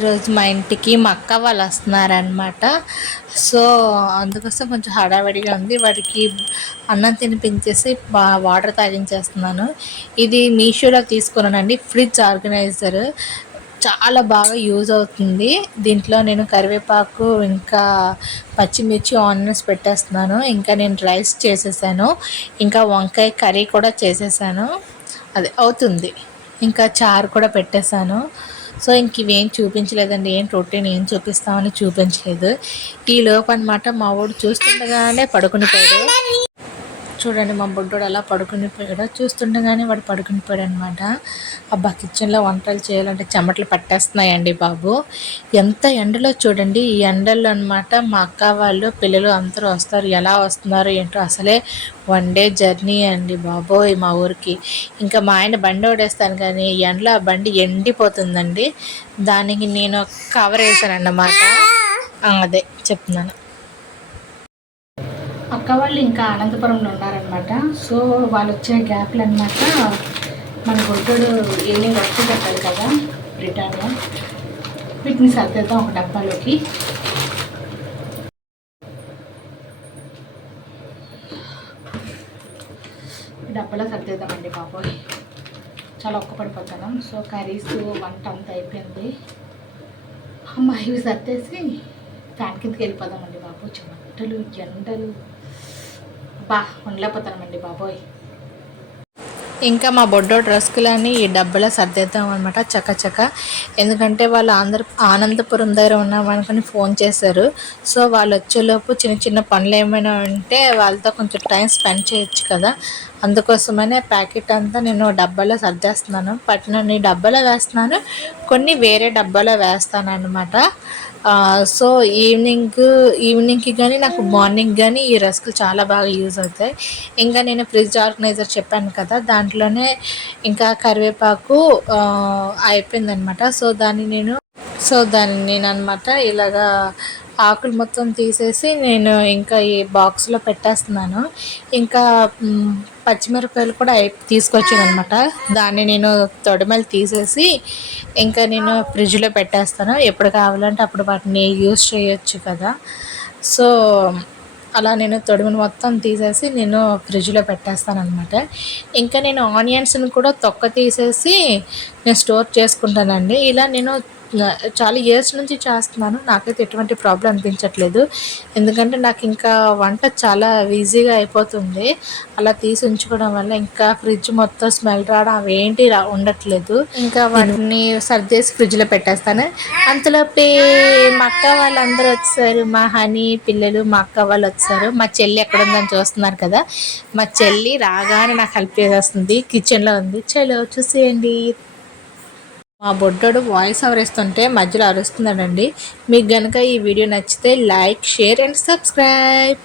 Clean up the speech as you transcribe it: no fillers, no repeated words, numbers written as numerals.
ఈరోజు మా ఇంటికి మా అక్క వాళ్ళు వస్తున్నారనమాట. సో అందుకోసం కొంచెం హడావిడిగా ఉంది. వాడికి అన్నం తినిపించేసి వాటర్ తాగించేస్తున్నాను. ఇది మీషోలో తీసుకున్నానండి, ఫ్రిడ్జ్ ఆర్గనైజర్. చాలా బాగా యూజ్ అవుతుంది. దీంట్లో నేను కరివేపాకు, ఇంకా పచ్చిమిర్చి, ఆనియన్స్ పెట్టేస్తున్నాను. ఇంకా నేను రైస్ చేసేసాను, ఇంకా వంకాయ కర్రీ కూడా చేసేసాను, అది అవుతుంది. ఇంకా చారు కూడా పెట్టేశాను. సో ఇంక ఇవేం చూపించలేదండి, ఏం రొటీన్ ఏం చూపిస్తామని చూపించలేదు. ఈ లోపు అనమాట మా వాడు చూస్తుండగానే పడుకుని పోయాడు. చూడండి మా బుడ్డోడు అలా పడుకుని పోయాడు. చూస్తుండగానే వాడు పడుకుని పోయాడు అనమాట. అబ్బా, కిచెన్లో వంటలు చేయాలంటే చెమటలు పట్టేస్తున్నాయండి బాబు. ఎంత ఎండలో చూడండి. ఈ ఎండల్లో అనమాట మా అక్క వాళ్ళు పిల్లలు అందరూ వస్తారు. ఎలా వస్తున్నారు ఏంటో, అసలే 1 డే జర్నీ అండి బాబోయ్ మా ఊరికి. ఇంకా మా ఆయన బండి ఓడేస్తాను కానీ ఎండలో ఆ బండి ఎండిపోతుందండి. దానికి నేను కవర్ వేసాను అన్నమాట. అదే చెప్తున్నాను. అక్క వాళ్ళు ఇంకా అనంతపురంలో ఉన్నారనమాట. సో వాళ్ళు వచ్చే గ్యాప్లు అనమాట మన గుడ్డోడు ఈవినింగ్ వచ్చి పెట్టాలి కదా బ్రిటానియా. వీటిని సర్దేద్దాం ఒక డబ్బాలోకి. డబ్బాలో సర్దేద్దామండి బాబోయ్, చాలా ఒక్కపడిపోతాను. సో కర్రీస్ వంట అంతా అయిపోయింది. అమ్మ ఇవి సర్దేసి ఫ్యాన్ కిందకి వెళ్ళిపోదామండి బాబు. చెమటలు ఎండలు ఉండలేకపోతామండి బాబోయ్. ఇంకా మా బొడ్డో డ్రెస్కులని ఈ డబ్బాలో సర్దేద్దాం అనమాట చకచక. ఎందుకంటే వాళ్ళు ఆనందపురం దగ్గర ఉన్నామనుకుని ఫోన్ చేశారు. సో వాళ్ళు వచ్చేలోపు చిన్న చిన్న పనులు ఏమైనా ఉంటే వాళ్ళతో కొంచెం టైం స్పెండ్ చేయొచ్చు కదా. అందుకోసమనే ప్యాకెట్ అంతా నేను డబ్బాలో సర్దేస్తున్నాను. పట్టినన్ని డబ్బాలో వేస్తున్నాను, కొన్ని వేరే డబ్బాలో వేస్తాను అనమాట. సో ఈవినింగ్కి కానీ నాకు మార్నింగ్ కానీ ఈ రస్కులు చాలా బాగా యూజ్ అవుతాయి. ఇంకా నేను ఫ్రిడ్జ్ ఆర్గనైజర్ చెప్పాను కదా, దాంట్లోనే ఇంకా కరివేపాకు అయిపోయిందనమాట. సో దాన్ని నేను అనమాట ఇలాగా ఆకులు మొత్తం తీసేసి నేను ఇంకా ఈ బాక్స్లో పెట్టేస్తున్నాను. ఇంకా పచ్చిమిరపకాయలు కూడా తీసుకొచ్చాను అనమాట. దాన్ని నేను తొడిమలు తీసేసి ఇంకా నేను ఫ్రిడ్జ్లో పెట్టేస్తాను. ఎప్పుడు కావాలంటే అప్పుడు వాటిని యూజ్ చేయొచ్చు కదా. సో అలా నేను తొడిమను మొత్తం తీసేసి నేను ఫ్రిడ్జ్లో పెట్టేస్తాను అనమాట. ఇంకా నేను ఆనియన్స్ని కూడా తొక్క తీసేసి నేను స్టోర్ చేసుకుంటానండి. ఇలా నేను చాలా ఇయర్స్ నుంచి చేస్తున్నాను. నాకైతే ఎటువంటి ప్రాబ్లం అనిపించట్లేదు. ఎందుకంటే నాకు ఇంకా వంట చాలా ఈజీగా అయిపోతుంది అలా తీసి ఉంచుకోవడం వల్ల. ఇంకా ఫ్రిడ్జ్ మొత్తం స్మెల్ రావడం అవేంటి ఉండట్లేదు. ఇంకా వాటిని సర్దేసి ఫ్రిడ్జ్లో పెట్టేస్తాను. అంతలోపే మా అక్క వాళ్ళందరూ వచ్చారు. మా హనీ పిల్లలు మా అక్క వాళ్ళు వచ్చారు. మా చెల్లి ఎక్కడ ఉందని చూస్తున్నారు కదా. మా చెల్లి రాగానే నాకు హెల్ప్ చేసేస్తుంది, కిచెన్లో ఉంది. చలో చూసేయండి. మా బొడ్డోడు వాయిస్ ఓవర్ ఇస్తుంటే మధ్యలో అరుస్తున్నాడండి. మీకు కనుక ఈ వీడియో నచ్చితే లైక్, షేర్ అండ్ సబ్స్క్రైబ్.